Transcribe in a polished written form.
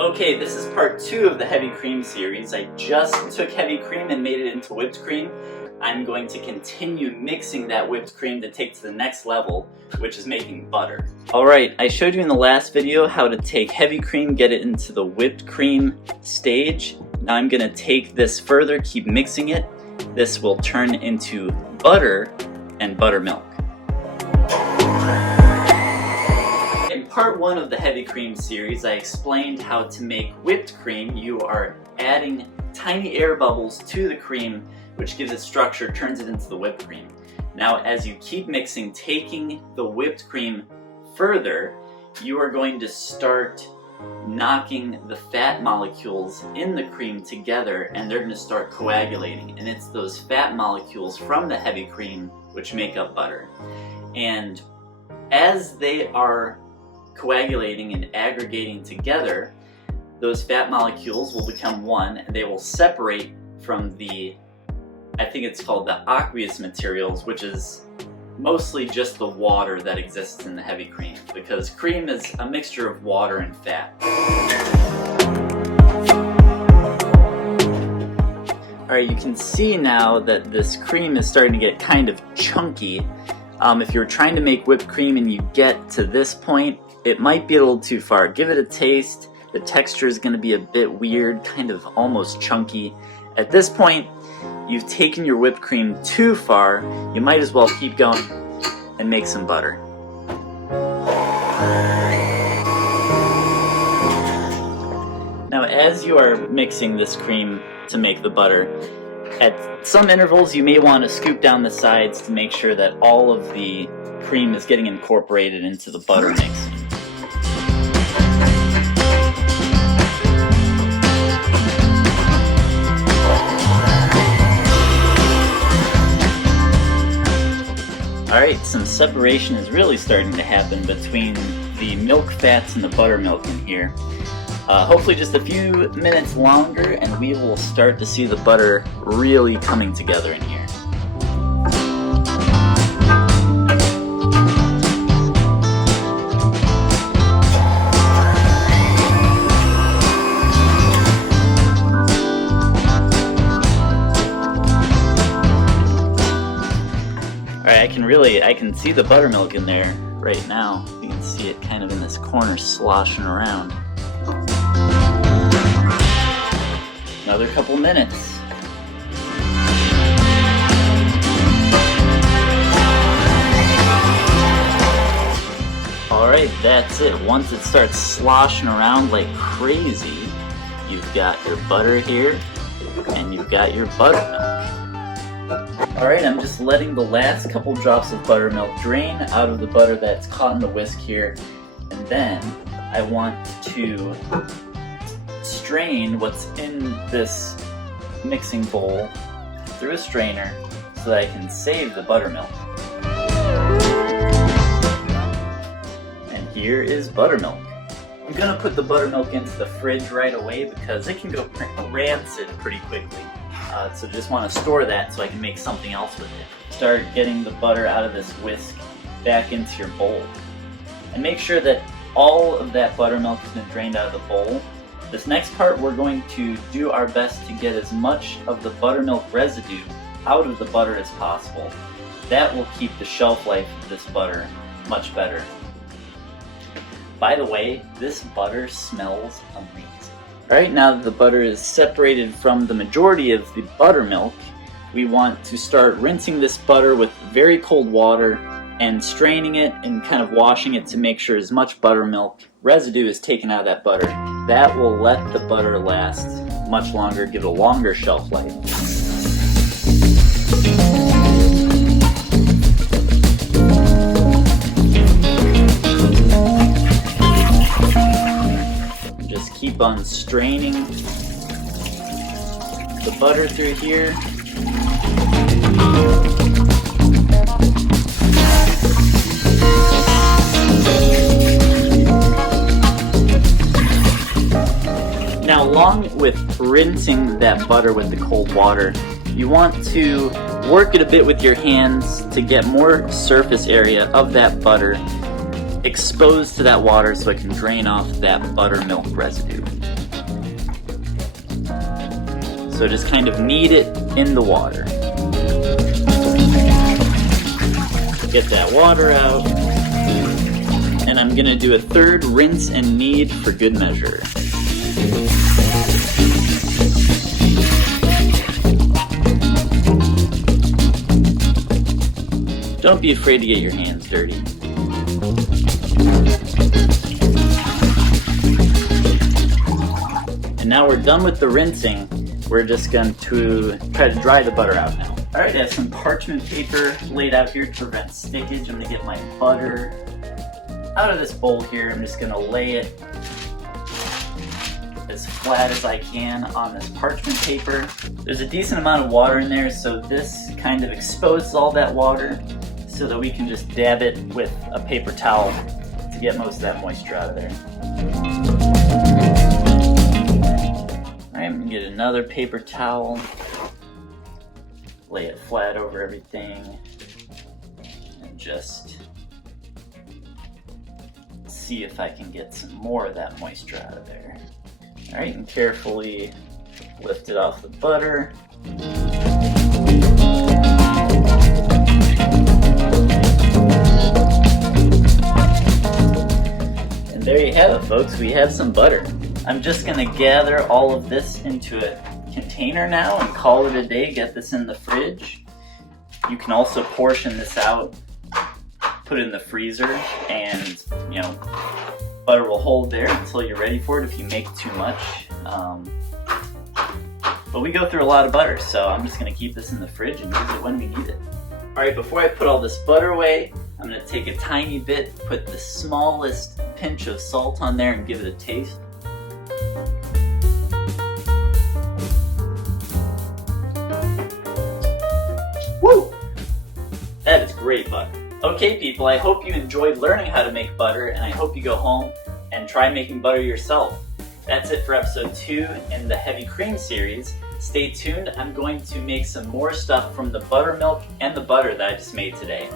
Okay, this is part 2 of the heavy cream series. I just took heavy cream and made it into whipped cream. I'm going to continue mixing that whipped cream to take to the next level, which is making butter. Alright, I showed you in the last video how to take heavy cream, get it into the whipped cream stage. Now I'm going to take this further, keep mixing it. This will turn into butter and buttermilk. In part 1 of the heavy cream series, I explained how to make whipped cream. You are adding tiny air bubbles to the cream, which gives it structure, turns it into the whipped cream. Now, as you keep mixing, taking the whipped cream further, you are going to start knocking the fat molecules in the cream together, and they're going to start coagulating. And it's those fat molecules from the heavy cream which make up butter. And as they are coagulating and aggregating together, those fat molecules will become one, and they will separate from the, I think it's called the aqueous materials, which is mostly just the water that exists in the heavy cream, because cream is a mixture of water and fat. Alright, you can see now that this cream is starting to get kind of chunky. If you're trying to make whipped cream and you get to this point, it might be a little too far. Give it a taste. The texture is going to be a bit weird, kind of almost chunky. At this point, you've taken your whipped cream too far. You might as well keep going and make some butter. Now, as you are mixing this cream to make the butter, at some intervals you may want to scoop down the sides to make sure that all of the cream is getting incorporated into the butter mix. Alright, some separation is really starting to happen between the milk fats and the buttermilk in here. Hopefully just a few minutes longer and we will start to see the butter really coming together in here. I can see the buttermilk in there right now. You can see it kind of in this corner sloshing around. Another couple minutes. Alright, that's it. Once it starts sloshing around like crazy, you've got your butter here and you've got your buttermilk. Alright, I'm just letting the last couple drops of buttermilk drain out of the butter that's caught in the whisk here, and then I want to strain what's in this mixing bowl through a strainer so that I can save the buttermilk. And here is buttermilk. I'm going to put the buttermilk into the fridge right away because it can go rancid pretty quickly. So just want to store that so I can make something else with it. Start getting the butter out of this whisk back into your bowl. And make sure that all of that buttermilk has been drained out of the bowl. This next part, we're going to do our best to get as much of the buttermilk residue out of the butter as possible. That will keep the shelf life of this butter much better. By the way, this butter smells amazing. Alright, now that the butter is separated from the majority of the buttermilk, we want to start rinsing this butter with very cold water and straining it and kind of washing it to make sure as much buttermilk residue is taken out of that butter. That will let the butter last much longer, give it a longer shelf life. Keep on straining the butter through here. Now, along with rinsing that butter with the cold water, you want to work it a bit with your hands to get more surface area of that butter exposed to that water so it can drain off that buttermilk residue. So just kind of knead it in the water. Get that water out. And I'm gonna do a third rinse and knead for good measure. Don't be afraid to get your hands dirty. And now we're done with the rinsing. We're just going to try to dry the butter out now. Alright, I have some parchment paper laid out here to prevent stickage. I'm going to get my butter out of this bowl here. I'm just going to lay it as flat as I can on this parchment paper. There's a decent amount of water in there, so this kind of exposes all that water so that we can just dab it with a paper towel to get most of that moisture out of there. Alright, I'm going to get another paper towel, lay it flat over everything, and just see if I can get some more of that moisture out of there. Alright, and carefully lift it off the butter. And there you have it, folks. We have some butter. I'm just going to gather all of this into a container now and call it a day. Get this in the fridge. You can also portion this out, put it in the freezer, and butter will hold there until you're ready for it if you make too much. But we go through a lot of butter, so I'm just going to keep this in the fridge and use it when we need it. Alright, before I put all this butter away, I'm going to take a tiny bit, put the smallest pinch of salt on there and give it a taste. Woo! That is great butter. Okay people, I hope you enjoyed learning how to make butter, and I hope you go home and try making butter yourself. That's it for episode 2 in the Heavy Cream series. Stay tuned, I'm going to make some more stuff from the buttermilk and the butter that I just made today.